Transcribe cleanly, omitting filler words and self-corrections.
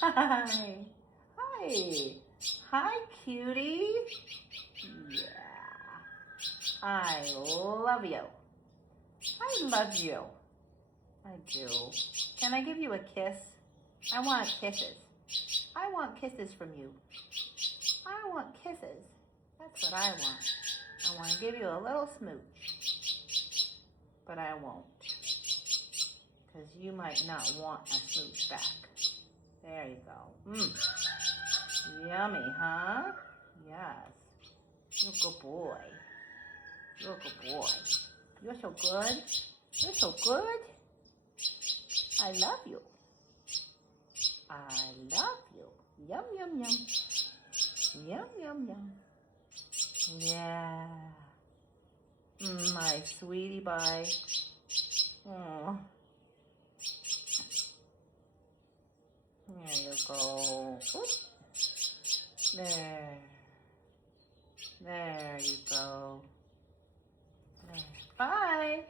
Hi. Hi. Hi, cutie. Yeah. I love you. I love you. I do. Can I give you a kiss? I want kisses. I want kisses from you. I want kisses. That's what I want. I want to give you a little smooch. But I won't. Because you might not want a smooch back. There you go. Yummy, huh? Yes. You're a good boy. You're a good boy. You're so good. You're so good. I love you. I love you. Yum, yum, yum. Yum, yum, yum. Yeah. My sweetie pie. Oh. There you go. Oop. There. There you go. There. Bye.